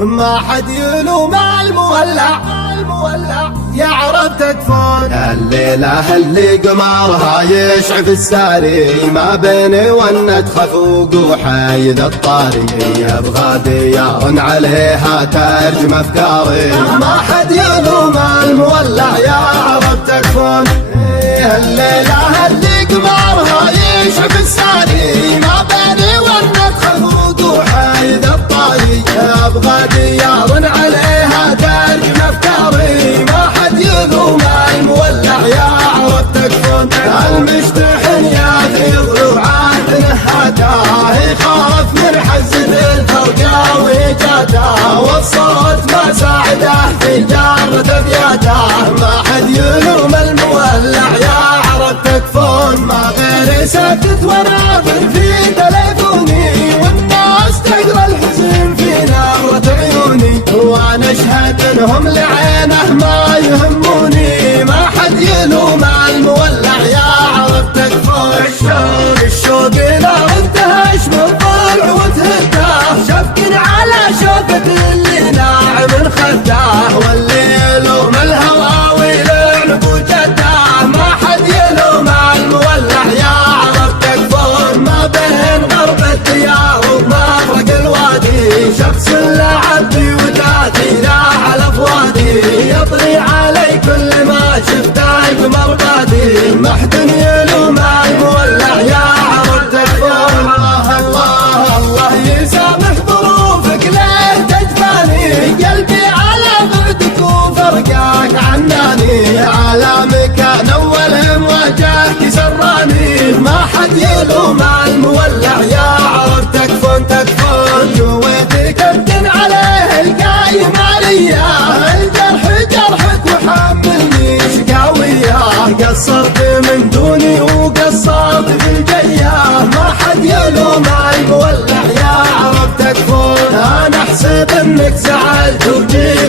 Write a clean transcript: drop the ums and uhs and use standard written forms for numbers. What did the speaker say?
ما حد يلوم المولع يعرف تكفون. الليلة اللي قمرها يشعف الساري ما بيني ونت خفوق وحيد الطاري يبغى ديار عليها ترجم افكاري. ما حد يلوم المولع يعرف تكفون. الليلة اللي قمرها يشعف الساري ما بيني ونت خفوق وحيد الطاري يبغى ديار عليها ترجم افكاري. ما حد يلوم المولع يعرف تكفون. المشتحن يغيظ وعاد نهاته يخاف من حزة الفرقة وجاته والصوت ما ساعده في جارة ابياته. ما حد يلوم المولع يعرف تكفون. ما غير ساكت وناظر في تليفوني والناس تقرا الحزن في نظرة عيوني وانا اشهد انهم لعينه ما يهموني. ما حد يلوم المولع يعرف تكفون. الشوق لا انتهش من الضلع وتهده شبك على شوكة اللي ناعم خده واللي يلوم الهوى ويلعن وجده. ما حد يلوم المولع يعرف تكفون. ما بين غرب الديار ومفرق الوادي شخص لعبي وتاتي لا على فوادي يطري علي كل ما شفته بمربادي. ما حد يلوم المولع يعرف تكفون. الله الله يسامح ظروفك ليه تجفاني قلبي على بعدك وفرقاك عناني على مكان اول مواجهك سراني. ما حد يلوم المولع يعرف تكفون. جويتي كابتن عليه القايم عليا الجرح جرحك وحملني شقاوية قصرت من دوني وقصرت في الجية. ما حد يلوم المولع يعرف تكفون. انا احسب انك زعلت وجيت